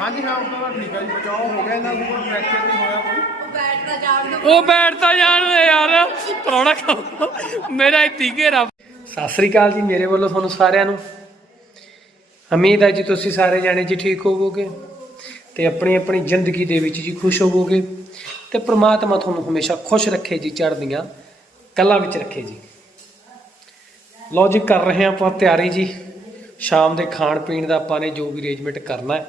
ਹਾਂਜੀ ਹਾਂ ਉਹ ਤਾਂ ਠੀਕ ਹੈ ਜੀ ਬਚਾਓ ਹੋ ਗਿਆ ਇਹਨਾਂ ਨੂੰ ਫ੍ਰੈਕਚਰ ਨਹੀਂ ਹੋਇਆ ਕੋਈ। ਬੈਠਦਾ ਜਾਣ ਉਹ ਬੈਠਦਾ ਜਾਣਦੇ ਯਾਰ ਪਰੌਣਾ ਖਾਓ। ਮੇਰਾ ਇੱਥੇ ਘੇਰਾ ਸਤਿ ਸ੍ਰੀ ਅਕਾਲ ਜੀ ਮੇਰੇ ਵੱਲੋਂ ਤੁਹਾਨੂੰ ਸਾਰਿਆਂ ਨੂੰ। ਉਮੀਦ ਹੈ ਜੀ ਤੁਸੀਂ ਸਾਰੇ ਜਾਣੇ ਜੀ ਠੀਕ ਹੋਵੋਗੇ ਤੇ ਆਪਣੀ ਆਪਣੀ ਜ਼ਿੰਦਗੀ ਦੇ ਵਿੱਚ ਜੀ ਖੁਸ਼ ਹੋਵੋਗੇ ਤੇ ਪ੍ਰਮਾਤਮਾ ਤੁਹਾਨੂੰ ਹਮੇਸ਼ਾ ਖੁਸ਼ ਰੱਖੇ ਜੀ ਚੜ੍ਹਦੀਆਂ ਕਲਾਂ ਵਿੱਚ ਰੱਖੇ ਜੀ। ਲਓ ਜੀ ਕਰ ਰਹੇ ਹਾਂ ਆਪਾਂ ਤਿਆਰੀ ਜੀ। ਸ਼ਾਮ ਦੇ ਖਾਣ ਪੀਣ ਦਾ ਆਪਾਂ ਨੇ ਜੋ ਵੀ ਅਰੇਂਜਮੈਂਟ ਕਰਨਾ ਹੈ।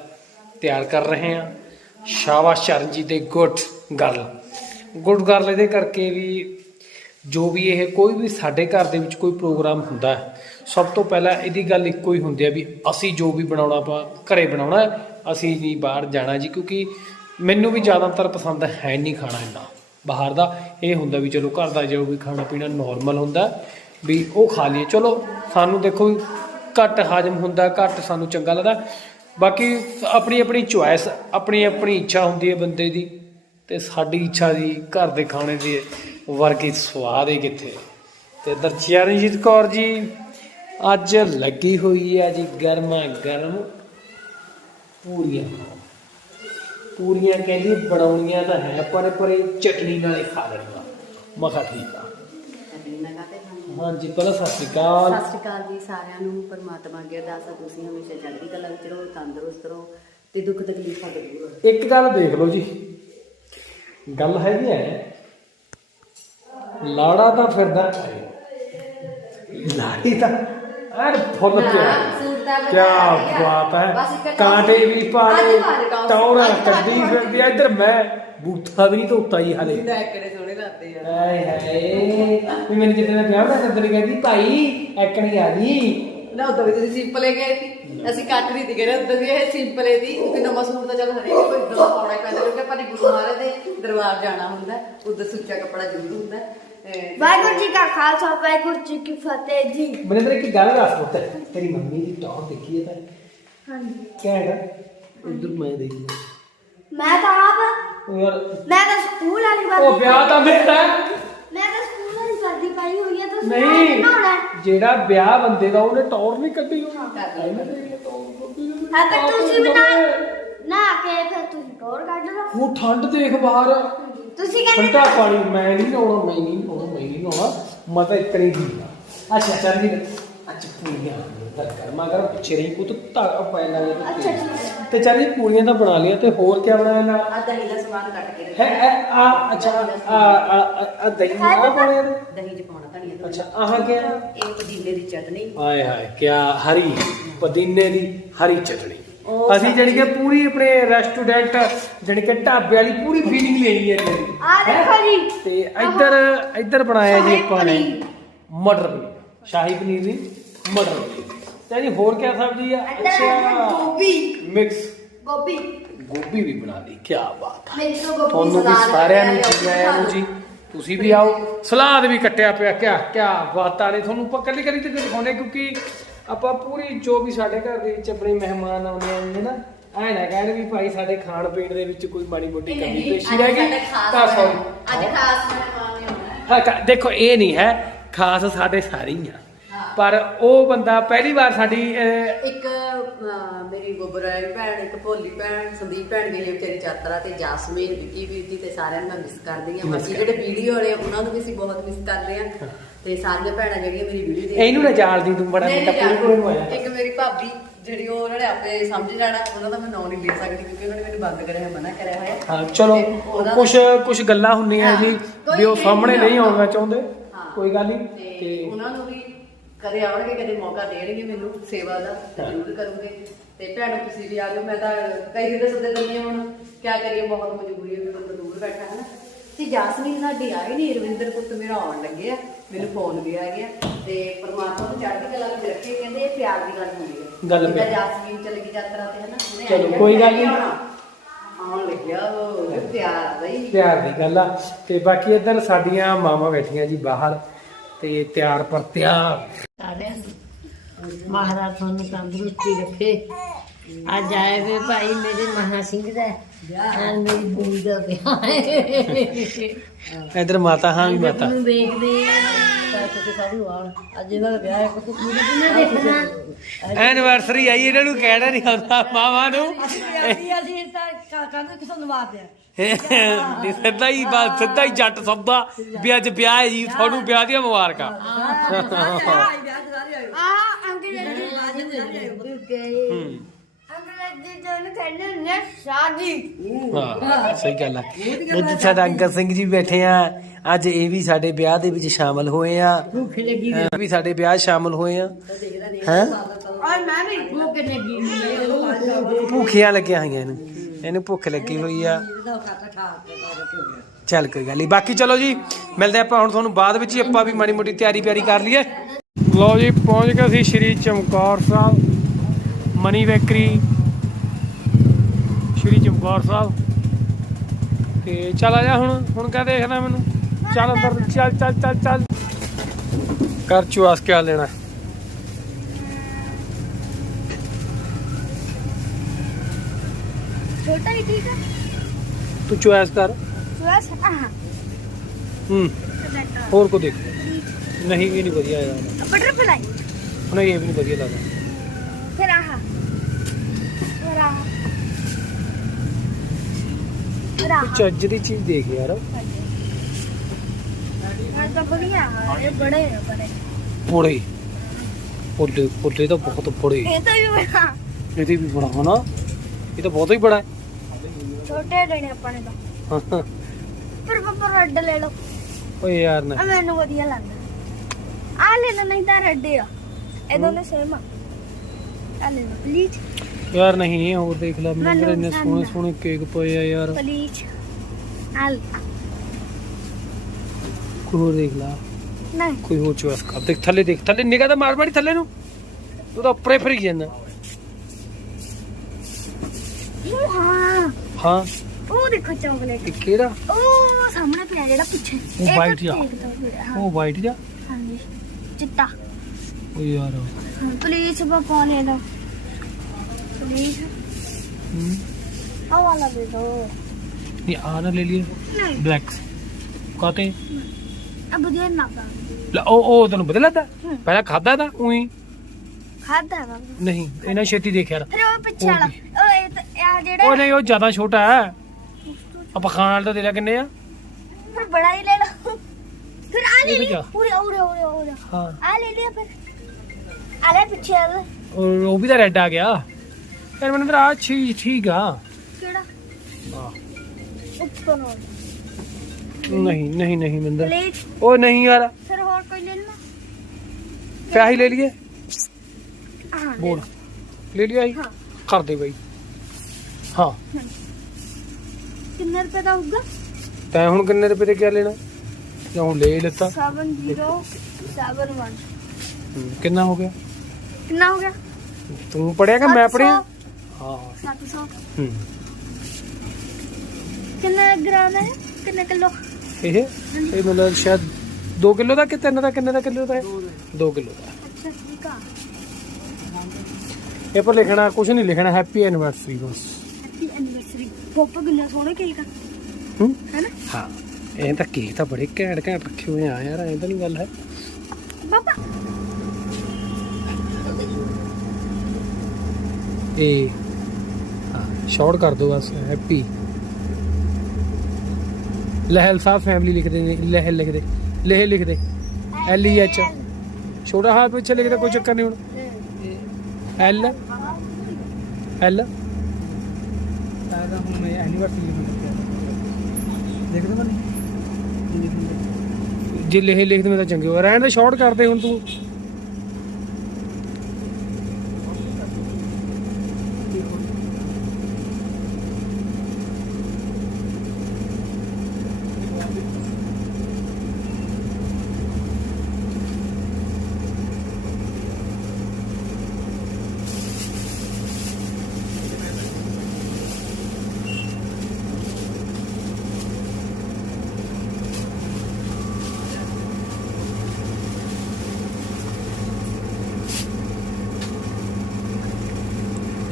ਤਿਆਰ ਕਰ ਰਹੇ ਹਾਂ। ਸ਼ਾਬਾਸ਼ ਚਰਨਜੀਤ ਦੇ ਗੁੱਡ ਗਰਲ। ਗੁੱਡ ਗਰਲ ਇਹਦੇ ਕਰਕੇ ਵੀ ਜੋ ਵੀ ਇਹ ਕੋਈ ਵੀ ਸਾਡੇ ਘਰ ਦੇ ਵਿੱਚ ਕੋਈ ਪ੍ਰੋਗਰਾਮ ਹੁੰਦਾ ਹੈ, ਸਭ ਤੋਂ ਪਹਿਲਾਂ ਇਹਦੀ ਗੱਲ ਇੱਕੋ ਹੀ ਹੁੰਦੀ ਹੈ ਵੀ ਅਸੀਂ ਜੋ ਵੀ ਬਣਾਉਣਾ ਆਪਾਂ ਘਰੇ ਬਣਾਉਣਾ ਅਸੀਂ ਨਹੀਂ ਬਾਹਰ ਜਾਣਾ ਜੀ, ਕਿਉਂਕਿ ਮੈਨੂੰ ਵੀ ਜ਼ਿਆਦਾਤਰ ਪਸੰਦ ਹੈ ਨਹੀਂ ਖਾਣਾ ਇੰਨਾ। ਬਾਹਰ ਦਾ ਇਹ ਹੁੰਦਾ ਵੀ ਚਲੋ ਘਰ ਦਾ ਜੋ ਵੀ ਖਾਣਾ ਪੀਣਾ ਨਾਰਮਲ ਹੁੰਦਾ ਵੀ ਉਹ ਖਾ ਲਈਏ। ਚਲੋ, ਸਾਨੂੰ ਦੇਖੋ ਘੱਟ ਹਾਜ਼ਮ ਹੁੰਦਾ, ਘੱਟ ਸਾਨੂੰ ਚੰਗਾ ਲੱਗਦਾ। ਬਾਕੀ ਆਪਣੀ ਆਪਣੀ ਚੁਆਇਸ ਆਪਣੀ ਆਪਣੀ ਇੱਛਾ ਹੁੰਦੀ ਹੈ ਬੰਦੇ ਦੀ ਤੇ ਸਾਡੀ ਇੱਛਾ ਜੀ ਘਰ ਦੇ ਖਾਣੇ ਦੀ ਵਰਗੀ ਸਵਾਦ ਹੈ ਕਿੱਥੇ ਤੇ ਇੱਧਰ ਚਰਨਜੀਤ ਕੌਰ ਜੀ, ਅੱਜ ਲੱਗੀ ਹੋਈ ਹੈ ਜੀ ਗਰਮਾ ਗਰਮ ਪੂਰੀਆਂ। ਪੂਰੀਆਂ ਕਹਿੰਦੀ ਬਣਾਉਣੀਆਂ ਤਾਂ ਹੈ, ਪਰ ਪਰ ਇਹ ਚਟਨੀ ਨਾਲ ਹੀ ਖਾ ਲੈਣਾ ਮਖਾ ਠੀਕ ਆ। ਹਾਂਜੀ ਪਹਿਲਾਂ ਸਤਿ ਸ਼੍ਰੀ ਅਕਾਲ। ਸਤਿ ਸ਼੍ਰੀ ਅਕਾਲ ਜੀ ਸਾਰਿਆਂ ਨੂੰ। ਪਰਮਾਤਮਾ ਅੱਗੇ ਅਰਦਾਸ ਹੈ ਤੁਸੀਂ ਹਮੇਸ਼ਾ ਚੜ੍ਹਦੀ ਕਲਾ ਵਿੱਚ ਰਹੋ ਤੰਦਰੁਸਤ ਰਹੋ ਤੇ ਦੁੱਖ ਤਕਲੀਫਾਂ ਤੋਂ ਦੂਰ ਰਹੋ। ਇੱਕ ਗੱਲ ਦੇਖ ਲਓ ਜੀ। ਗੱਲ ਹੈਗੀ ਹੈ ਲਾੜਾ ਤਾਂ ਫਿਰਦਾ ਹੈ। ਲਾੜੀ ਤਾਂ ਐਨ ਫੁੱਲ ਪਿਆ। ਕੀ ਬਾਤ ਹੈ। ਕਾਂਟੇ ਵੀ ਪਾ ਲਏ ਟੌਰਾ ਕੱਢੀ ਫਿਰਦੀ ਆ। ਇੱਧਰ ਮੈਂ ਬੂਥਾ ਵੀ ਨਹੀਂ ਧੋਤਾ ਹੀ ਹਲੇ। ਆ। ਹਾਏ ਵੀ ਮੈਨੂੰ ਜਿੱਦਾਂ ਦਾ ਵਿਆਹ ਹੋਇਆ ਤਾਂ ਕਹਿੰਦੀ ਭਾਈ ਐਕਣੀ ਆ ਜੀ। ਨਾ ਉਦੋਂ ਵੀ ਤੁਸੀਂ ਸਿੰਪਲੇ ਗਏ ਸੀ। ਅਸੀਂ ਕੱਟ ਨਹੀਂ ਤੇ ਗਏ ਉਦੋਂ ਵੀ ਇਹ ਸਿੰਪਲੇ ਦੀ ਕਿਉਂਕਿ ਨਵਾਂ ਸੂਟ ਤਾਂ ਚੱਲ ਹਰੇਕ ਕੋਈ ਨਵਾਂ ਪਾਉਣਾ ਹੀ ਪੈਂਦਾ ਕਿਉਂਕਿ ਆਪਾਂ ਨੇ ਗੁਰੂ ਮਹਾਰਾਜ ਦੇ ਦਰਬਾਰ ਜਾਣਾ ਹੁੰਦਾ ਉਦੋਂ ਸੁੱਚਾ ਕੱਪੜਾ ਜ਼ਰੂਰ ਹੁੰਦਾ। ਤੇ- ਵਾਹਿਗੁਰੂ ਜੀ ਕਾ ਖਾਲਸਾ ਵਾਹਿਗੁਰੂ ਜੀ ਕੀ ਫਤਿਹ ਜੀ। ਮੈਨੂੰ ਤੇਰੇ ਕੀ ਗੱਲ ਦੱਸ ਪੁੱਤ। ਤੇਰੀ ਮੰਮੀ ਦੀ ਟੌਰ ਦੇਖੀ ਹੈ ਤਾਂ? ਹਾਂਜੀ। ਕੀ ਹੈਗਾ ਇੱਧਰ ਮੈਂ ਦੇਖ। ਮੈਂ ਤਾਂ ਆਪ ਯਾਰ ਮੈਂ ਤਾਂ ਸਕੂਲ ਵਾਲੀ ਵਾਰ ਉਹ ਵਿਆਹ ਤਾਂ ਮੇਰਾ ਹੈ। ਮੈਂ ਤਾਂ ਸਕੂਲ ਵਾਲੀ ਵਰਦੀ ਪਾਈ ਹੋਈ ਹੈ ਤੁਸੀਂ ਨਹੀਂ ਬਣਾਉਣਾ ਜਿਹੜਾ ਵਿਆਹ ਬੰਦੇ ਦਾ ਉਹਨੇ ਟੌਰ ਨਹੀਂ ਕੱਢੀ ਉਹ ਹਾਂ ਤਾਂ ਤੁਸੀਂ ਬਣਾ ਨਾ ਕੇ ਫਿਰ ਤੁਸੀਂ ਟੋਰ ਕੱਢ ਲਓ। ਉਹ ਠੰਡ ਦੇਖ ਬਾਹਰ। ਤੁਸੀਂ ਕਹਿੰਦੇ ਠੰਡਾ ਪਾਣੀ ਮੈਂ ਨਹੀਂ ਨਹਾਉਣਾ ਮੈਂ ਨਹੀਂ ਨਹਾਉਣਾ ਮੈਂ ਨਹੀਂ ਨਹਾਉਣਾ। ਮੈਂ ਤਾਂ ਇਤਨੀ ਹੀ ਅੱਛਾ ਚੱਲ ਜੀ। ਅੱਛਾ ਪੂਰੀਆਂ ਤਾਂ ਕਰ ਮਗਰ ਪਿੱਛੇ ਰਹੀ ਪੁੱਤ ਤਾਂ ਪੈ ਲੱਗ ਅੱਛਾ ਠੀਕ ਹੈ ਤੇ ਚੱਲ ਜੀ ਪੂਰੀਆਂ ਤਾਂ ਬਣਾ ਲਿਆ ਤੇ ਹੋਰ ਕੀ ਬਣਾਇਆ ਆ ਦਹੀਂ ਦਾ ਸਮਾਨ ਕੱਟ ਕੇ ਹੈ ਇਹ ਆ ਅੱਛਾ ਆ ਆ ਆ ਦਹੀਂ ਆ? ਬਣਿਆ ਦਹੀਂ ਚ ਪਾਉਣਾ ਧਨੀਆ ਥੋੜ੍ਹਾ ਅੱਛਾ ਆਹ ਕੀ ਆ ਇਹ ਪੁਦੀਨੇ ਦੀ ਚਟਨੀ। ਹਾਏ ਹਾਏ ਕਿਆ ਹਰੀ ਪੁਦੀਨੇ ਦੀ ਹਰੀ ਚਟਣੀ ਉਹ ਅਸੀਂ ਜਾਣੀ ਕਿ ਪੂਰੀ ਆਪਣੇ ਰੈਸਟੋਰੈਂਟ ਜਾਣੀ ਕਿ ਢਾਬੇ ਵਾਲੀ ਪੂਰੀ ਫੀਲਿੰਗ ਲਈ ਹੈ ਇਹਦੀ। ਆ ਦੇਖੋ ਜੀ। ਤੇ ਇੱਧਰ ਇੱਧਰ ਬਣਾਇਆ ਜੀ ਆਪਾਂ ਨੇ। ਮਟਰ ਪਨੀਰ। ਸ਼ਾਹੀ ਪਨੀਰ ਦੀ ਮਟਰ ਪਨੀਰ। ਜੀ ਹੋਰ ਕਿਆ ਸਬਜ਼ੀ ਆ? ਇੱਧਰ ਹੈ ਗੋਭੀ। ਮਿਕਸ। ਗੋਭੀ। ਗੋਭੀ ਵੀ ਬਣਾ ਲਈ ਕੀ ਬਾਤ ਗੋਭੀ ਤੁਹਾਨੂੰ ਵੀ ਸਲਾਦ ਸਾਰਿਆਂ ਨੂੰ ਜੀ ਆਇਆਂ ਨੂੰ ਜੀ। ਤੁਸੀਂ ਵੀ ਆਓ। ਸਲਾਦ ਵੀ ਕੱਟਿਆ ਪਿਆ ਕਿਆ ਕਿਆ ਬਾਤਾਂ ਨੇ ਤੁਹਾਨੂੰ ਆਪਾਂ ਕੱਲੀ ਕੱਲੀ ਤੇ ਦਿਖਾਉਣੇ ਕਿਉਂਕਿ ਆਪਾਂ ਪੂਰੀ ਜੋ ਵੀ ਸਾਡੇ ਘਰ ਦੇ ਵਿੱਚ ਆਪਣੇ ਮਹਿਮਾਨ ਆਉਂਦੇ ਆਉਂਦੇ ਨਾ ਐ ਨਾ ਕਹਿਣ ਵੀ ਭਾਈ ਸਾਡੇ ਖਾਣ ਪੀਣ ਦੇ ਵਿੱਚ ਕੋਈ ਮਾੜੀ ਮੋਟੀ ਕਮੀ ਪੇਸ਼ੀ ਰਹਿ ਗਈ। ਤਾਂ ਸੌਰੀ ਅੱਜ ਖਾਸ ਮਹਿਮਾਨ ਨੇ ਆਉਣਾ ਹੈ ਹਾਂ ਕਾ- ਦੇਖੋ ਇਹ ਨਹੀਂ ਹੈ ਖਾਸ ਸਾਡੇ ਸਾਰੇ ਹੀ ਆ। ਪਰ ਉਹ ਬੰਦਾ ਪਹਿਲੀ ਵਾਰ ਸਾਡੀ ਅਹ, ਇੱਕ ਅਹ, ਮੇਰੀ ਗੋਬਰਾਈ ਭੈਣ ਇੱਕ ਭੋਲੀ ਭੈਣ ਸੰਦੀਪ ਭੈਣ ਗਈ ਹੈ ਵਿਚਾਰੀ ਯਾਤਰਾ ਤੇ ਜਾਸਮੀਨ ਵਿੱਕੀ ਵੀਰਤੀ ਤੇ ਸਾਰਿਆਂ ਨੂੰ ਮਿਸ ਕਰਦੀ ਹਾਂ। ਬਾਕੀ ਕਰ- ਜਿਹੜੇ ਵੀਡੀਓ ਵਾਲੇ ਆ, ਉਹਨਾਂ ਨੂੰ ਵੀ ਅਸੀਂ ਬਹੁਤ ਮਿਸ ਕਰਦੇ ਹਾਂ। ਤੇ ਸਾਰੀਆਂ ਭੈਣਾਂ ਜਿਹੜੀਆਂ ਮੇਰੀ ਵੀਡੀਓ ਦੇਖ ਇਹਨੂੰ ਨਾ ਜਾਲਦੀ ਤੂੰ ਬੜਾ ਨਹੀਂ, ਮੋਟਾ ਨਹੀਂ ਪੂਰੀ ਨੂੰ ਆਇਆ ਇੱਕ ਮੇਰੀ ਭਾਬੀ ਜਿਹੜੀ ਉਹ ਉਹਨਾਂ ਨੇ ਆਪੇ ਸਮਝ ਜਾਣਾ ਉਹਨਾਂ ਦਾ ਮੈਂ ਨਾਂ ਨਹੀਂ ਲੈ ਸਕਦੀ ਕਿਉਂਕਿ ਉਹਨਾਂ ਨੇ ਮੈਨੂੰ ਬੰਦ ਕਰਿਆ ਹੋਇਆ ਮਨਾ ਕਰਿਆ ਹੋਇਆ। ਹਾਂ ਚਲੋ ਤੇ ਉਹਦਾ- ਕੁਝ ਕੁਝ ਗੱਲਾਂ ਹੁੰਦੀਆਂ ਜੀ ਵੀ ਉਹ ਸਾਹਮਣੇ ਨਹੀਂ। ਆਉਣਾ ਚਾਹੁੰਦੇ। ਹਾਂ। ਕੋਈ ਗੱਲ ਨਹੀਂ ਤੇ ਤੇ ਉਹਨਾਂ ਨੂੰ ਵੀ ਕਦੇ ਆਉਣਗੇ ਕਦੇ ਮੌਕਾ ਦੇਣਗੇ ਮੈਨੂੰ ਸੇਵਾ ਦਾ ਤੇ ਜ਼ਰੂਰ ਕਰੂੰਗੇ। ਤੇ ਭੈਣੋ ਤੁਸੀਂ ਵੀ ਆ ਜਾਓ। ਮੈਂ ਤਾਂ ਕਈ ਦਿਨ ਦੇ ਸੱਦੇ ਦਿੰਦੀ ਹਾਂ ਹੁਣ। ਕਿਆ ਕਰੀਏ ਬਹੁਤ ਮਜਬੂਰੀ ਹੈ ਵੀ ਬੰਦਾ ਦੂਰ ਬੈਠਾ ਹੈ ਨਾ। ਤੇ ਜਾਸਮੀਨ ਸਾਡੀ ਆਈ ਨਹੀਂ ਰਵਿੰਦਰ ਪੁੱਤ ਮੇਰਾ ਆਉਣ ਲੱਗਿਆ ਮੈਨੂੰ ਫੋਨ ਵੀ ਆ ਗਿਆ। ਤੇ ਪਰਮਾਤਮਾ ਨੂੰ ਚੜ੍ਹਦੀ ਕਲਾ ਵਿੱਚ ਰੱਖੇ ਕਹਿੰਦੇ ਇਹ ਪਿਆਰ ਦੀ ਗੱਲ ਹੁੰਦੀ ਹੈ। ਗੱਲ ਪਿਆਰ। ਜਾਸਮੀਨ ਚਲ ਗਈ ਯਾਤਰਾ ਤੇ ਹੈ ਨਾ ਚਲੋ, ਕੋਈ ਗੱਲ ਨਹੀਂ। ਆਉਣ। ਲੱਗਿਆ ਉਹ ਪਿਆਰ ਆ ਬਈ ਪਿਆਰ ਦੀ ਗੱਲ ਆ। ਤੇ ਬਾਕੀ ਇੱਧਰ ਸਾਡੀਆਂ ਮਾਮਾ ਬੈਠੀਆਂ ਜੀ ਬਾਹਰ ਤੇ ਤਿਆਰ ਪਰ ਤਿਆਰ। ਸਾਰਿਆਂ ਨੂੰ ਮਹਾਰਾਜ ਤੁਹਾਨੂੰ ਤੰਦਰੁਸਤੀ ਰੱਖੇ। ਅੱਜ ਆਏ ਵੇ ਭਾਈ ਮੇਰੇ ਮਹਾ ਸਿੰਘ ਦਾ। ਨਾਲ ਮੇਰੀ ਬੂਈ ਦਾ ਵਿਆਹ ਹੈ। ਇੱਧਰ ਮਾਤਾ ਹਾਂ ਵੀ ਮਾਤਾ। ਨੂੰ ਦੇਖਦੇ ਆ ਤੁਸੀਂ ਸਭ ਨੂੰ ਆਉਣ ਅੱਜ ਇਹਨਾਂ ਦਾ ਵਿਆਹ ਹੈ ਕੁਝ ਮੈਂ ਦੇਖਣਾ। ਐਨਵਰਸਰੀ ਆਈ ਇਹਨਾਂ ਨੂੰ ਕਹਿਣਾ ਨਹੀਂ ਆਉਂਦਾ ਮਾਵਾਂ ਨੂੰ। ਅਸੀਂ ਤਾਂ ਕਹਿੰਦੇ ਕਿਸੇ ਨੂੰ ਮਾਰਦੇ ਆ ਨਹੀਂ ਸਿੱਧਾ ਹੀ ਬਸ ਸਿੱਧਾ ਹੀ ਜੱਟ ਸੌਦਾ ਵੀ ਅੱਜ ਵਿਆਹ ਹੈ ਜੀ ਤੁਹਾਨੂੰ ਵਿਆਹ ਦੀਆਂ ਮੁਬਾਰਕਾਂ। ਆ ਅੰਗਰੇਜ਼ੀ ਹੂੰ ਅੰਗਰੇਜ਼ੀ ਜਨ ਕਹਿੰਦੇ ਨੇ ਸ਼ਾਦੀ। ਹਾਂ ਸਹੀ ਗੱਲ ਹੈ ਅੱਜ ਸਾਡਾ ਅੰਕਲ ਸਿੰਘ ਜੀ ਬੈਠੇ ਆ ਅੱਜ ਇਹ ਵੀ ਸਾਡੇ ਵਿਆਹ ਦੇ ਵਿੱਚ ਸ਼ਾਮਲ ਹੋਏ ਆ। ਭੁੱਖ ਲੱਗੀ ਇਹ ਵੀ ਸਾਡੇ ਵਿਆਹ 'ਚ ਸ਼ਾਮਲ ਹੋਏ ਆ। ਹੈ? ਔਰ ਮੈਂ ਵੀ ਭੁੱਖ ਲੱਗੀ ਭੁੱਖੀਆਂ ਲੱਗੀਆਂ ਹੋਈਆਂ ਇਹਨੂੰ। ਇਹਨੂੰ ਭੁੱਖ ਲੱਗੀ ਹੋਈ ਆ। ਚੱਲ ਕੋਈ ਗੱਲ ਨਹੀਂ ਬਾਕੀ ਚਲੋ ਜੀ ਮਿਲਦੇ ਆਪਾਂ ਹੁਣ ਤੁਹਾਨੂੰ ਬਾਅਦ ਵਿੱਚ ਹੀ ਆਪਾਂ ਵੀ ਮਾੜੀ ਮੋਟੀ ਤਿਆਰੀ ਪਿਆਰੀ ਕਰ ਲਈਏ। ਲਓ ਜੀ ਪਹੁੰਚ ਗਏ ਸੀ ਸ਼੍ਰੀ ਚਮਕੌਰ ਸਾਹਿਬ ਮਨੀ ਬੇਕਰੀ। ਸ਼੍ਰੀ ਚਮਕੌਰ ਸਾਹਿਬ। ਤੇ ਚੱਲ ਆ ਜਾ ਹੁਣ ਹੁਣ ਕਹ ਦੇਖਣਾ ਮੈਨੂੰ? ਚੱਲ ਅੰਦਰ ਚੱਲ ਚੱਲ ਚੱਲ ਚੱਲ। ਕਰ ਚੁਆਸ ਕਿਆ ਲੈਣਾ। ਛੋਟਾ ਹੀ ਠੀਕ ਹੈ ਤੂੰ ਚੁਆਸ ਕਰ ਬਸ ਆਹ ਹੂੰ ਹੋਰ ਕੋ ਦੇਖ ਨਹੀਂ ਇਹ ਨਹੀਂ ਵਧੀਆ ਯਾਰ ਬਟਰਫਲਾਈ ਹੁਣ ਇਹ ਵੀ ਨਹੀਂ ਵਧੀਆ ਲੱਗਦਾ ਫਿਰ ਆਹ ਫਿਰ ਆਹ ਫਿਰ ਆਹ ਚੱਜ ਦੀ ਚੀਜ਼ ਦੇਖ ਯਾਰ ਇਹ ਤਾਂ ਵਧੀਆ ਹੈ ਇਹ ਬੜੇ ਹੈ ਬੜੇ ਬੜੇ ਪੁੱਲੇ ਪੁੱਲੇ ਇਹ ਤਾਂ ਬਹੁਤ ਹੀ ਬੜਾ ਹੈ। ਛੋਟੇ ਲੈਣੇ ਆਪਾਂ ਨੇ ਤਾਂ। ਫਿਰ ਪਾਪਾ ਰੈੱਡ ਲੈ ਲਓ। ਓਏ ਯਾਰ ਨਾ। ਆ ਮੈਨੂੰ ਵਧੀਆ ਲੱਗਦਾ। ਆ ਲੈ ਲਓ ਨਹੀਂ ਤਾਂ ਰੈੱਡ ਆ। ਇਹ ਦੋਨੇ ਸੇਮ ਆ। ਆ ਲੈ ਲਓ ਪਲੀਜ਼ ਯਾਰ ਨਹੀਂ ਹੋਰ ਦੇਖ ਲੈ ਮੈਨੂੰ ਮੈਨੂੰ ਇੰਨੇ ਸੋਹਣੇ ਆ। ਸੋਹਣੇ ਕੇਕ ਪਏ ਆ ਯਾਰ। ਪਲੀਜ਼ ਆ ਲੈ। ਕੋਈ ਹੋਰ ਦੇਖ ਲੈ। ਨਹੀਂ। ਕੋਈ ਹੋਰ ਚੋਇਸ ਕਰ। ਦੇਖ ਥੱਲੇ ਦੇਖ ਥੱਲੇ ਨਿਗਾਹ ਤਾਂ ਮਾਰ ਮਾਰੀ ਥੱਲੇ ਨੂੰ। ਤੂੰ ਤਾਂ ਉੱਪਰੇ ਫਰੀ ਜਾਂਦਾ। ਹਾਂ। ਹਾਂ। ਉਹ ਦੇਖੋ ਚਾਕਲੇਟ ਇਹ ਕਿਹੜਾ? ਉਹ ਸਾਹਮਣੇ ਪਿਆ ਜਿਹੜਾ ਪਿੱਛੇ। ਉਹ ਇਹ ਤਾਂ white ਜਿਹਾ। ਦੇਖਦਾ ਪਿਆ, ਹਾਂ, ਉਹ ਵਾਈਟ ਜਿਹਾ? ਹਾਂਜੀ। ਚਿੱਟਾ। ਓ ਯਾਰ। ਪਲੀਜ਼ ਪਾਪਾ ਲੈ ਲਓ। ਪਲੀਜ਼ ਹੂੰ। ਆ ਵਾਲਾ ਦੇ ਦੋ। ਇਹ ਆ ਨਾ ਲੈ ਲਈਏ। ਨਹੀਂ। ਬਲੈਕ ਕਾਤੇ ਆ ਵਧੀਆ ਨਾ ਲੱਗਦਾ ਲੈ ਉਹ ਉਹ ਤੈਨੂੰ ਬਦਲ ਲੱਗਦਾ? ਹੂੰ। ਪਹਿਲਾਂ ਖਾਦਾ ਤਾਂ ਉਹੀ? ਖਾਦਾ ਬਾਬਾ ਨਹੀਂ ਇਹਨਾਂ ਛੇਤੀ ਦੇਖਿਆ ਨਾ ਫਿਰ ਉਹ ਪਿੱਛੇ ਵਾਲਾ। ਇਹ ਤਾਂ ਆ ਉਹ ਜਿਹੜਾ ਨਹੀਂ ਉਹ ਜ਼ਿਆਦਾ ਛੋਟਾ ਹੈ। ਆਪਾਂ ਖਾਣ ਵਾਲਾ ਤਾਂ ਤੇਰਾ ਕਿੰਨੇ ਆ? ਫਿਰ ਬੜਾ ਹੀ ਲੈ ਲਓ ਫਿਰ ਆ ਲੈ ਇਹ ਵੀ ਲਈ। ਕਿਆ? ਪੂਰੇ ਉਰੇ ਉਰੇ ਉਰੇ। ਹਾਂ। ਆ ਲੈ ਲਿਆ ਫਿਰ। ਆ ਲੈ ਪਿੱਛੇ ਵਾਲਾ ਉਹ ਉਹ ਵੀ ਤਾਂ ਰੈੱਡ ਆ ਗਿਆ। ਫਿਰ ਮੈਨੂੰ ਤਾਂ ਆ ਠੀਕ ਠੀਕ ਆ। ਕਿਹੜਾ? ਹਾਂ। ਉੱਪਰ ਨੂੰ। ਨਹੀਂ ਨਹੀਂ ਨਹੀਂ ਮਿੰਦਰ। ਪਲੀਜ਼ ਉਹ ਨਹੀਂ ਯਾਰ। ਫਿਰ ਹੋਰ ਕੋਈ ਲੈ ਲੈਣਾ ਪਿਆ ਹੀ ਲੈ ਲਈਏ। ਹਾਂ ਬੋਲ। ਲੈ। ਲਿਆ ਹੀ ਹਾਂ। ਕਰ ਦੇ ਬਈ। ਹਾਂ। ਕਿੰਨੇ ਰੁਪਏ ਦਾ ਹੋਊਗਾ? ਤੈਂ ਹੁਣ ਕਿੰਨੇ ਰੁਪਏ ਦੇ ਕਿਆ ਲੈਣਾ? ਜਾਂ ਹੁਣ ਲੈ ਹੀ ਲਿੱਤਾ? 7071 ਹੂੰ, ਕਿੰਨਾ ਹੋ ਗਿਆ? ਕਿੰਨਾ ਹੋ ਗਿਆ? ਤੂੰ ਪੜਿਆ ਕਿ ਮੈਂ ਪੜਿਆ 700, ਹਾਂ। 700 ਹੂੰ। ਕਿੰਨੇ ਗ੍ਰਾਮ ਹੈ? ਕਿੰਨੇ ਕਿਲੋ? ਇਹ? ਇਹ ਮਤਲਬ ਸ਼ਾਇਦ 2 ਕਿਲੋ ਦਾ ਕਿ ਤਿੰਨ ਦਾ? ਕਿੰਨੇ ਦਾ ਕਿਲੋ ਦਾ ਹੈ? 2 ਕਿਲੋ ਦਾ। ਅੱਛਾ ਠੀਕ ਆ। ਇਹ ਪਰ ਲਿਖਣਾ ਕੁਝ ਨਹੀਂ ਲਿਖਣਾ ਹੈਪੀ ਐਨੀਵਰਸਰੀ ਬਸ। ਪਾਪਾ ਕਿੰਨਾ ਸੋਹਣਾ ਕੇਕ ਆ ਹੂੰ? ਹੈਨਾ? ਹਾਂ ਇਹ ਤਾਂ ਕੇਕ ਤਾਂ ਬੜੇ ਘੈਂਟ ਘੈਂਟ ਰੱਖੇ ਹੋਏ ਆ ਯਾਰ ਐਂ ਤਾਂ ਨਹੀਂ ਗੱਲ ਹੈ। ਪਾਪਾ ਇਹ ਹਾਂ ਸ਼ਾਰਟ ਕਰ ਦੋ ਬਸ ਹੈਪੀ। ਲਹਿਲ ਸਾਹਿਬ ਫੈਮਿਲੀ ਲਿਖਦੇ ਨੇ ਲਹਿਲ ਲਿਖਦੇ ਲਹਿਲ ਐਲ ਈ ਐਚ ਛੋਟਾ ਹਾਥ ਪਿੱਛੇ ਲਿਖਦਾ ਕੋਈ ਚੱਕਰ ਨਹੀਂ ਹੁਣ। ਐਲ ਐਲ ਹੁਣ ਮੈਂ ਐਨੀਵਰਸਰੀ ਦੇਖਦੇ ਜੇ ਲਹਿ ਲਿਖਦੇ ਮੈਂ ਤਾਂ ਚੰਗੇ ਹੋ। ਰਹਿਣ ਦੇ ਸ਼ਾਰਟ ਕਰਦੇ ਹੁਣ ਤੂੰ।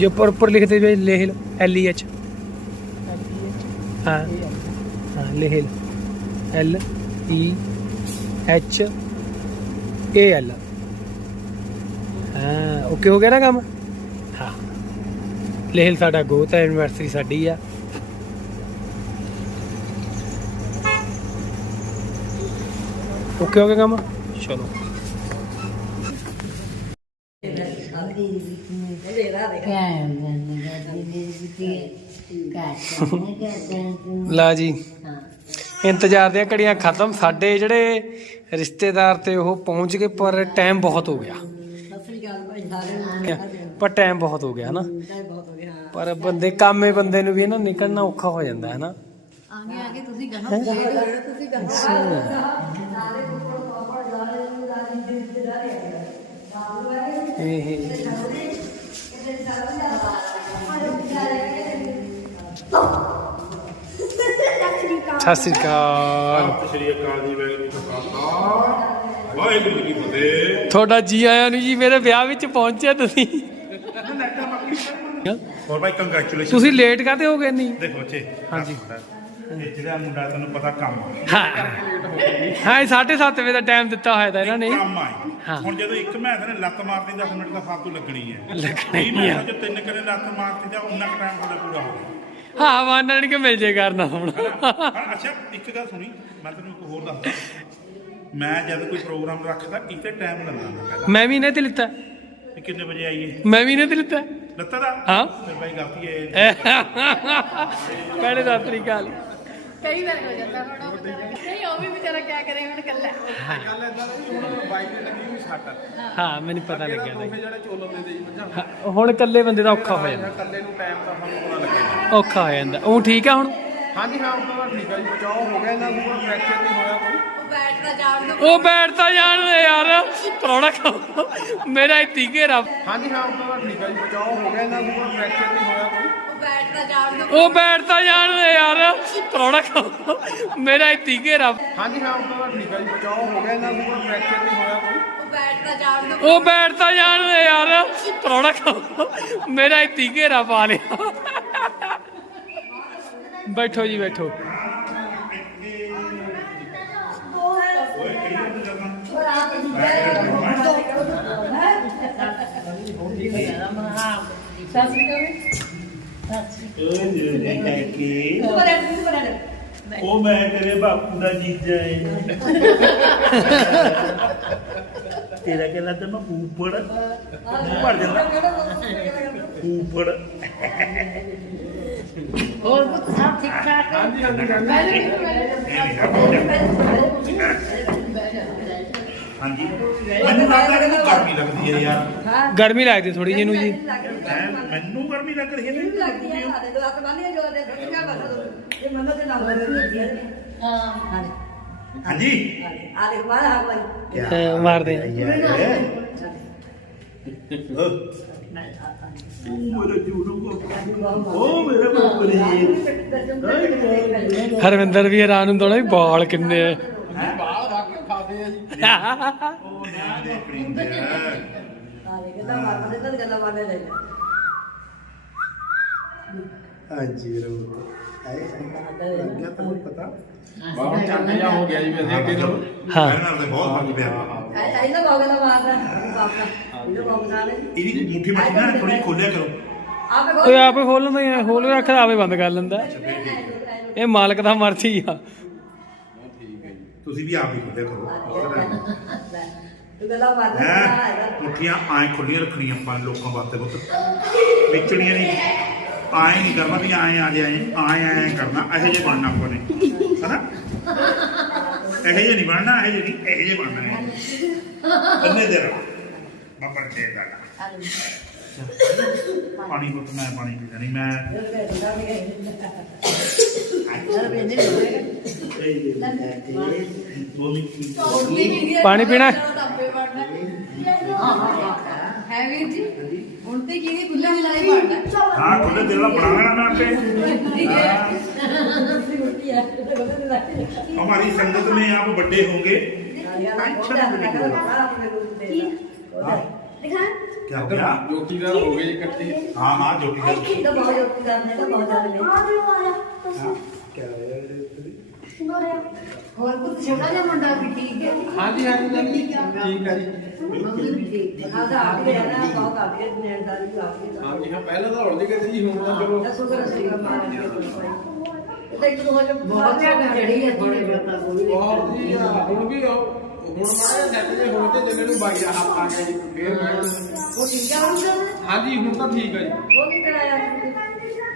ਜੇ ਉੱਪਰ ਉੱਪਰ ਲਿਖਦੇ ਵੇ ਲੇਹਲ ਐਲ ਈ ਐਚ ਹਾਂ। ਹਾਂ Lehal L E H A L ਹਾਂ ਓਕੇ ਹੋ ਗਿਆ ਨਾ ਕੰਮ? ਹਾਂ। ਲੇਹਲ ਸਾਡਾ ਗੋਤ ਹੈ ਐਨਵਰਸਰੀ ਸਾਡੀ ਆ। ਓਕੇ ਹੋ ਗਿਆ ਕੰਮ? ਚਲੋ। ਲਾ ਜੀ। ਇੰਤਜ਼ਾਰ ਦੀਆਂ ਘੜੀਆਂ ਖਤਮ। ਸਾਡੇ ਜਿਹੜੇ ਰਿਸ਼ਤੇਦਾਰ ਤੇ ਉਹ ਪਹੁੰਚ ਗਏ ਪਰ ਟਾਈਮ ਬਹੁਤ ਹੋ ਗਿਆ। ਪਰ ਟਾਈਮ ਬਹੁਤ ਹੋ ਗਿਆ ਨਾ ਪਰ ਬੰਦੇ ਕਾਮੇ ਬੰਦੇ ਨੂੰ ਵੀ ਨਾ ਨਿਕਲਣਾ ਔਖਾ ਹੋ ਜਾਂਦਾ ਹੈ ਨਾ ਆਗੇ ਆਗੇ ਤੁਸੀਂ ਗਾਹਾਂ ਤੁਸੀਂ ਗਾਹਾਂ ਇਹ ਸਤਿ ਸ੍ਰੀ ਅਕਾਲ। ਸਤਿ ਸ਼੍ਰੀ ਅਕਾਲ ਜੀ ਵਾਹਿਗੁਰੂ ਜੀ ਕਾ ਖਾਲਸਾ। ਵਾਹਿਗੁਰੂ ਜੀ ਕੀ ਫਤਿਹ। ਤੁਹਾਡਾ ਜੀ ਆਇਆਂ ਨੂੰ ਜੀ ਮੇਰੇ ਵਿਆਹ ਵਿੱਚ ਪਹੁੰਚਿਆ ਤੁਸੀਂ। ਹੋਰ ਭਾਈ ਕੰਗ੍ਰੈਚੁਲੇਸ਼ਨ ਤੁਸੀਂ ਲੇਟ ਕਾਤੇ ਹੋ ਗਏ ਨਹੀਂ ਦੇਖੋ ਬੱਚੇ ਹਾਂਜੀ। ਇਹ ਜਿਹੜਾ ਮੁੰਡਾ ਤੁਹਾਨੂੰ ਪਤਾ ਕੰਮ। ਹਾਂ। ਹਾਂ 7:30 ਵਜੇ ਦਾ ਟਾਈਮ ਦਿੱਤਾ ਹੋਇਆ ਤਾਂ ਇਹਨਾਂ ਨੇ। ਕੰਮ ਆਏ ਹਾਂ। ਹੁਣ ਜਦੋਂ ਇੱਕ ਮੈਚ ਨੇ ਲੱਤ ਮਾਰਤੀ 10 ਮਿੰਟ ਦਾ ਫਾਲਤੂ ਲੱਗਣੀ ਹੈ। ਲੱਗਣੀ ਵੀਹ ਚ ਤਿੰਨ ਕਰੇ ਲੱਤ ਮਾਰਤੀ ਜਾਂ ਉਹਨਾਂ ਟਾਈਮ ਤੁਹਾਡਾ ਪੂਰਾ ਹੋ ਗਿਆ ਹਾਂ ਵਾਨਣ ਕੇ ਮਿਲ ਜੇ ਕਰਨਾ ਹੁਣ। ਹਾਂ, ਅੱਛਾ ਇੱਕ ਗੱਲ ਸੁਣੀ ਮੈਂ ਤੈਨੂੰ ਇੱਕ ਹੋਰ ਦੱਸਦਾ। ਮੈਂ ਜਦ ਕੋਈ ਪ੍ਰੋਗਰਾਮ ਰੱਖਦਾ ਕਿਤੇ ਟਾਈਮ ਲੈਂਦਾ ਮੈਂ ਪਹਿਲਾਂ। ਮੈਂ ਵੀ ਇਹਨੇ ਤੇ ਲਿੱਤਾ। ਵੀ ਕਿੰਨੇ ਵਜੇ ਆਈਏ? ਮੈਂ ਵੀ ਇਹਨੇ ਤੇ ਲਿੱਤਾ। ਲੱਤਾ ਦਾ? ਹਾਂ। ਫਿਰ ਭਾਈ ਗਲਤੀ ਹੈ। ਪਹਿਲੇ ਸ੍ਰੀ ਅਕਾਲ ਕਈ ਵਾਰ ਹੋ ਜਾਂਦਾ ਨਹੀਂ ਉਹ ਵੀ ਵਿਚਾਰਾ ਕੀ ਕਰੇ ਹੁਣ ਕੱਲਾ ਗੱਲ ਇਦਾਂ ਦੀ ਹੁਣ ਬਾਈਕ ਤੇ ਲੱਗੀ ਹੋਈ ਸੱਟ। ਹਾਂ ਮੈਨੂੰ ਪਤਾ ਲੱਗਿਆ ਤਾਂ ਜਿਹੜੇ ਚੋਲੋ ਦੇ ਦੇ ਜੀ ਮੱਝਾਂ ਹਾਂ, ਹੁਣ ਇਕੱਲੇ ਬੰਦੇ ਦਾ ਔਖਾ ਹੋ ਜਾਂਦਾ। ਇਕੱਲੇ ਨੂੰ ਟਾਈਮ ਤਾਂ ਸਾਨੂੰ ਪਤਾ ਲੱਗੇਗਾ ਔਖਾ ਹੋ ਜਾਂਦਾ। ਉਹ ਠੀਕ ਆ ਹੁਣ? ਹਾਂਜੀ ਹਾਂ ਉਹ ਤਾਂ ਠੀਕ ਹੈ ਜੀ ਬਚਾਓ ਹੋ ਗਿਆ ਇਹਨਾਂ ਨੂੰ ਫ੍ਰੈਕਚਰ ਨਹੀਂ ਹੋਇਆ ਕੋਈ। ਉਹ ਬੈਠਦਾ ਜਾਣ ਦੋ। ਉਹ ਬੈਠਦਾ ਜਾਣਦੇ ਯਾਰ ਪ੍ਰੋਣਾ ਖਾਓ ਮੇਰਾ ਇੱਥੇ ਘੇਰਾ ਹਾਂਜੀ ਹਾਂ ਉਹ ਤਾਂ ਠੀਕ ਹੈ ਜੀ ਬਚਾਓ ਹੋ ਗਿਆ ਇਹਨਾਂ ਨੂੰ ਫ੍ਰੈਕਚਰ ਨਹੀਂ ਹੋਇਆ ਕੋਈ। ਬੈਠਦਾ ਜਾਣ ਦੋ ਉਹ ਬੈਠਦਾ ਜਾਣਦੇ ਯਾਰ ਪ੍ਰੋਣਾ ਖਾਓ। ਮੇਰਾ ਇੱਥੇ ਘੇਰਾ ਹਾਂਜੀ ਹਾਂ ਉਹ ਤਾਂ ਠੀਕ ਹੈ ਜੀ ਬਚਾਓ ਹੋ ਗਿਆ ਇਹਨਾਂ ਨੂੰ ਫ੍ਰੈਕਚਰ ਨਹੀਂ ਹੋਇਆ ਕੋਈ। ਉਹ ਬੈਠਦਾ ਜਾਣ ਦੋ ਉਹ ਬੈਠਦਾ ਜਾਣਦੇ ਯਾਰ ਪ੍ਰੋਣਾ ਖਾਓ। ਮੇਰਾ ਇੱਥੇ ਘੇਰਾ ਪਾ ਲਿਆ। ਬੈਠੋ ਜੀ ਬੈਠੋ। ਉਹ ਮੈਂ ਤੇਰੇ ਬਾਪੂ ਦਾ ਜੀਜਾ ਏ। ਤੇਰਾ ਕਹਿੰਦਾ ਤੇ ਮੈਂ ਫੂਫੜ? ਭਰ ਜਾਂਦਾ ਫੂਫੜ। ਹੋਰ ਪੁੱਤ ਸਭ ਠੀਕ ਠਾਕ ਹੈ ਹਾਂਜੀ। ਮੈਨੂੰ ਲੱਗਦਾ ਕਿ ਗਰਮੀ ਲੱਗਦੀ ਹੈ ਯਾਰ। ਗਰਮੀ ਲੱਗਦੀ ਥੋੜੀ ਜਿਹੀ ਨੂੰ ਜੀ? ਮੈਨੂੰ ਗਰਮੀ ਲੱਗ ਰਹੀ ਹੈ ਨਹੀਂ ਲੱਗਦੀ ਹੈ ਸਾਡੇ ਦੋ ਹੱਥ ਬੰਨ੍ਹੇ ਜੋ ਦੇ ਸੁੱਕਾ ਬਸ ਇਹ ਮੰਨੋ ਤੇ ਨਾਲ ਲੱਗਦੀ ਹੈ। ਹਾਂ। ਹਾਂਜੀ। ਆ ਦੇਖ ਮਾਰਾ ਹਾਂ ਕੋਈ ਹਾਂ, ਮਾਰਦੇ ਆ। ਉਹ ਮੇਰਾ ਜੂੜੂ ਉਹ ਮੇਰਾ ਬਾਪੂ ਰੇ ਹਰਵਿੰਦਰ ਵੀ ਹੈਰਾਨ ਹੁੰਦਾ ਹੋਣਾ ਵੀ ਬਾਲ ਕਿੰਨੇ ਆ। ਬਾਹਰ ਰੱਖ ਕੇ ਖਾਦੇ ਆ ਜੀ। ਉਹ ਨਹੀਂ ਦੇਖਣੀ ਹੁੰਦੇ ਆ। ਆ ਦੇਖ ਤਾਂ ਮਾਰਦੇ ਤਾਂ ਗੱਲਾਂ ਮਾਰਦੇ ਲੈ ਹਾਂਜੀ ਰੋ ਆਏ ਲੱਗਿਆ ਤਾਂ ਪਤਾ? ਬਾਹਰ ਚੱਲ ਜਾ ਹੋ ਗਿਆ ਜੀ ਵੈਸੇ ਅੱਗੇ ਨਾਲੋਂ ਹਾਂ। ਪਹਿਲਾਂ ਨਾਲ ਤਾਂ ਬਹੁਤ ਫ਼ਰਕ ਪਿਆ। ਆਈ ਨਾ ਬਾਗਾ ਦਾ ਮਾਰਦਾ ਬਾਪਾ ਇਹਨੂੰ ਬਾਬੂ ਨਾਲ ਇਹਦੀ ਮੁੱਠੀ ਮੱਠੀ ਨਾ ਥੋੜੀ ਖੋਲਿਆ ਕਰੋ। ਆਪੇ ਖੋਲ ਲੈਂਦਾ ਯਾਰ ਖੋਲ ਕੇ ਰੱਖਦਾ ਆਪੇ ਬੰਦ ਕਰ ਲੈਂਦਾ। ਇਹ ਮਾਲਕ ਦਾ ਮਰਜ਼ੀ ਆ। ਤੁਸੀਂ ਵੀ ਆਪ ਹੀ ਖੋਲਿਆ ਕਰੋ। ਤੂੰ ਗੱਲਾਂ ਮਾਰਦਾ ਹੈ? ਮੁੱਠੀਆਂ ਐ ਖੁੱਲੀਆਂ ਰੱਖਣੀਆਂ ਆਪਾਂ ਨੇ ਲੋਕਾਂ ਵਾਸਤੇ ਪੁੱਤ। ਵਿਚੜੀਆਂ ਨਹੀਂ। ਆਏ ਨਹੀਂ ਕਰਨਾ ਵੀ ਆਏ ਆ ਜਾਏ ਆਏ ਆਏ ਕਰਨਾ ਇਹੋ ਜਿਹੇ ਬਣਨਾ ਆਪਾਂ ਨੇ। ਹਨਾ? ਇਹੋ ਜਿਹੇ ਨਹੀਂ ਬਣਨਾ ਇਹੋ ਜਿਹੇ ਨਹੀਂ ਇਹੋ ਜਿਹੇ ਬਣਨਾ ਹੈ। ਅੰਨੇ ਦੇ ਰਹਾ ਬਾਬਾ ਦੇ ਦਾ ਪਾਣੀ ਪੁੱਤ ਮੈਂ ਪਾਣੀ ਪੀਣਾ ਨਹੀਂ ਮੈਂ ਉਹ ਵੀ ਪਾਣੀ ਪੀਣਾ ਹੈ ਵੀਰ ਜੀ ਹੁਣ ਤੇ ਕੀ ਖੁੱਲਾ ਮਿਲਾਈ ਮਾਰਦਾ ਹਾਂ ਖੁੱਲੇ ਦਿਲ ਨਾਲ ਬਣਾ ਲੈਣਾ ਮੈਂ ਆਪੇ हमारी संगत में आप बड़े होंगे ਦਿਖਾ क्या हो गया ਜੋਕੀਦਾਰ ਹੋ ਗਏ ਇਕੱਠੇ हाँ हाँ जोटी का ਤਾਂ ਬਹੁਤ ਜੋਤੀ ਕਰਦੇ ਤਾਂ ਬਹੁਤ ਜ਼ਿਆਦਾ ਨੇ ਆ ਵੀ ਮਾਰਿਆ ਤੁਸੀਂ क्या है ਹੋਰ ਕੁਝ ਛੋਟਾ ਜਿਹਾ ਮੁੰਡਾ ਵੀ ਠੀਕ ਹੈ। ਹਾਂਜੀ ਹਾਂਜੀ ਠੀਕ ਹੈ ਜੀ। ਮੰਮੀ ਵੀ ਠੀਕ। ਹੈ ਹਾਂ ਤਾਂ ਆਪ ਹੀ ਰਹਿਣਾ ਬਹੁਤ ਆਪ ਹੀ ਨੈਣਦਾਰ ਵੀ ਆਪ ਹੀ ਹਾਂਜੀ ਹਾਂ ਪਹਿਲਾਂ ਤਾਂ ਹੌਲੀ ਗਏ ਸੀ ਹੁਣ ਤਾਂ ਚਲੋ। ਸੀ ਮਾਰਾ ਬਹੁਤ ਜ਼ਿਆਦਾ ਹੈ ਥੋੜੇ ਬਹੁਤ ਜੀ ਹੁਣ ਵੀ ਹੁਣ ਮਾੜਾ ਸੈੱਟ ਜੇ ਹੋਏ ਤੇ ਜਿਵੇਂ ਨੂੰ ਬਾਈ ਦਾ ਹੱਥ ਆ ਗਿਆ ਜੀ ਫੇਰ ਮੈਂ ਉਹ ਠੀਕ ਆ ਹੁਣ ਹਾਂਜੀ ਹੁਣ ਤਾਂ ਠੀਕ ਹੈ ਜੀ। ਉਹ ਕੀ ਕਰਾਇਆ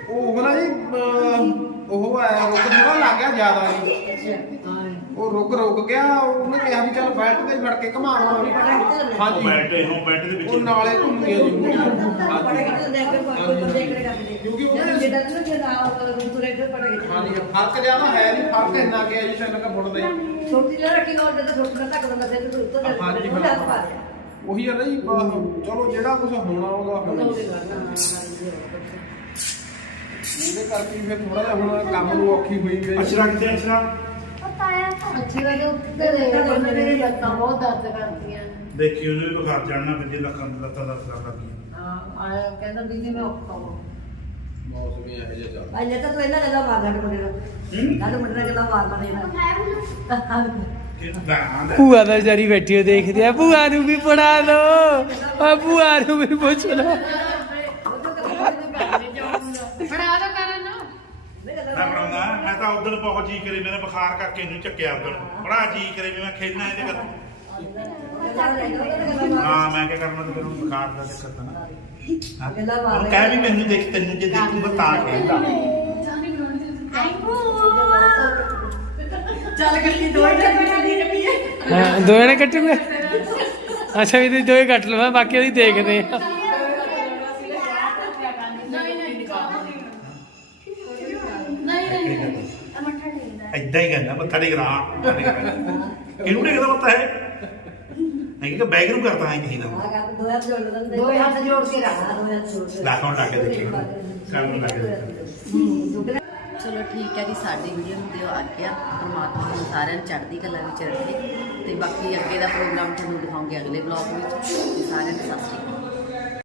ਉਹ ਨਾ ਜੀ ਅਹ, ਉਹ ਆਇਆ ਰੁਕ ਥੋੜਾ ਲੱਗ ਗਿਆ ਜ਼ਿਆਦਾ ਜੀ। ਉਹ ਰੁਕ ਰੁਕ ਗਿਆ ਉਹਨੇ ਕਿਹਾ ਵੀ ਚੱਲ ਬੈਲਟ ਤੇ ਫੜ ਕੇ ਘਮਾਉਣਾ ਵੀ ਉਹ ਹਾਂਜੀ ਬੈਠੇ ਹੋ ਬੈਠੇ ਦੇ ਉਹ ਵਿੱਚ ਨਾਲੇ ਘੁੰਮ ਗਿਆ ਜੀ ਕੇ ਕਿਉਂਕਿ ਉਹਨੇ- ਜਿਹੜਾ ਨਾ ਜਿਹੜਾ ਉਹ ਤੁਰੇ ਫਿਰ ਪੜਾ ਕੇ ਹਾਂਜੀ ਫ਼ਰਕ ਜ਼ਿਆਦਾ ਹੈ ਨਹੀਂ ਫ਼ਰਕ ਇੰਨਾ ਗਿਆ ਜੀ ਤਿੰਨ ਕ ਫੁੱਟ ਦਾ ਜੀ ਛੋਟੀ ਜਿਹੀ ਰੱਖੀ ਹੋਣ ਜਦੋਂ ਛੋਟੀ ਦਾ ਧੱਕ ਬੰਦਾ ਫਿਰ ਉੱਤੋਂ ਦੇ ਹਾਂਜੀ ਉਹਨੇ ਹੱਥ ਪਾ ਹਾਂ ਲਿਆ ਉਹੀ ਹੈ ਨਾ ਜੀ ਬ- ਚਲੋ ਜਿਹੜਾ ਕੁਝ ਹੋਣਾ ਉਹਦਾ ਹੋਣਾ ਜੀ। ਉਹਦੇ ਕਰਕੇ ਫਿਰ ਥੋੜਾ ਜਿਹਾ ਹੁਣ ਕੰਮ ਨੂੰ ਔਖੀ ਹੋਈ ਗਈ ਅਸ਼ਰਾ ਕਿੱਥੇ ਅਸ਼ਰਾ ਪਤਾ ਹੈ ਅੱਛੀ ਗੱਲ ਉੱਤੇ ਦੇ ਮੇਰੇ ਲੱਤਾਂ ਬਹੁਤ ਦਰਦ ਕਰਦੀਆਂ ਦੇਖੀ ਉਹਨੇ ਵੀ ਬੁਖਾਰ ਚੜਨਾ ਵਿੱਚ ਲੱਖਾਂ ਦੇ ਲੱਤਾਂ ਦਾ ਅਸਰ ਲੱਗੀ ਹਾਂ। ਆਇਆ ਕਹਿੰਦਾ ਦੀਦੀ ਮੈਂ ਔਖਾ ਹਾਂ ਮੌਸਮ ਹੀ ਇਹੋ ਜਿਹਾ ਚੱਲ ਭਾਈ ਜੇ ਤਾਂ ਤੂੰ ਇਹਨਾਂ ਗੱਲਾਂ ਮਾਰ ਲੱਗ ਮੁੰਡੇ ਨੂੰ ਹੂੰ? ਕੱਲ ਮੁੰਡੇ ਨਾਲ ਗੱਲਾਂ ਮਾਰ ਮਾਰੇ ਨਾ। ਕਿ ਦਾਂ ਦਾ। ਭੂਆ ਦਾ ਜਾਰੀ ਬੈਠੀ ਹੋ ਦੇਖਦੇ ਆ ਭੂਆ ਨੂੰ ਵੀ ਪੜਾ ਲੋ ਆ ਭੂਆ ਨੂੰ ਵੀ ਪੁੱਛ ਲੋ। ਉਦੋਂ ਬਹੁਤ ਜੀ ਕਰੇ ਮੇਰੇ ਬੁਖਾਰ ਕਰਕੇ ਨਹੀਂ ਚੱਕਿਆ ਉਦੋਂ ਬੜਾ ਜੀ ਕਰੇ ਵੀ ਮੈਂ ਖੇਲਣਾ ਇਹਦੇ ਕਰ ਹਾਂ ਮੈਂ ਕੀ ਕਰਨਾ ਤੇ ਫਿਰ ਬੁਖਾਰ ਦਾ ਦਿੱਕਤ ਨਾ। ਉਹ ਕਹਿ ਵੀ ਮੈਨੂੰ ਦੇਖ ਤੈਨੂੰ ਜੇ ਦੇਖੂਗਾ ਤਾਂ ਖੇਲਦਾ ਚੱਲ ਗੱਲੀ ਦੋ ਹੀ ਚੱਲ ਗੱਲੀ ਰੱਖੀ ਹੈ। ਹਾਂ ਦੋਏ ਨੇ ਕੱਟੂਗੇ? ਅੱਛਾ ਵੀ ਦੋਏ ਕੱਟ ਲਓ ਬਾਕੀ ਉਹਦੀ ਦੇਖਦੇ ਆ। ਏਦਾਂ ਹੀ ਕਹਿੰਦਾ ਮੱਥਾ ਟੇਕਦਾ ਮੱਥਾ ਟੇਕਦਾ। ਇਹਨੂੰ ਟੇਕਦਾ ਮੱਥਾ ਹੈ ਨਹੀਂ ਕਿ ਬੈਗ ਨੂੰ ਕਰਦਾ ਹੈ ਕਿਸੇ ਦਾ। ਆ ਕਰ ਦੋ ਹੱਥ ਜੋੜ ਲੈਂਦੇ ਦੋ ਹੱਥ ਜੋੜ ਕੇ ਰੱਖ। ਹਾਂ, ਦੋ ਹੱਥ ਜੋੜ ਕੇ ਲਾਖੋਂ ਲਾ ਕੇ ਦੇਖੋ। ਕਰਨ ਲਾ ਕੇ ਦੇਖੋ। ਚਲੋ ਠੀਕ ਹੈ ਜੀ ਸਾਡੀ ਵੀਡੀਓ ਨੂੰ ਦਿਓ ਆਗਿਆ ਪਰਮਾਤਮਾ ਤੁਹਾਨੂੰ ਸਾਰਿਆਂ ਨੂੰ ਚੜ੍ਹਦੀ ਕਲਾ ਵਿੱਚ ਰੱਖੇ। ਤੇ ਬਾਕੀ ਅੱਗੇ ਦਾ ਪ੍ਰੋਗਰਾਮ ਤੁਹਾਨੂੰ ਦਿਖਾਉਂਗੇ ਅਗਲੇ ਵਲੌਗ ਵਿੱਚ। ਸਾਰਿਆਂ ਨੂੰ ਸਤਿ ਸ਼੍ਰੀ ਅਕਾਲ।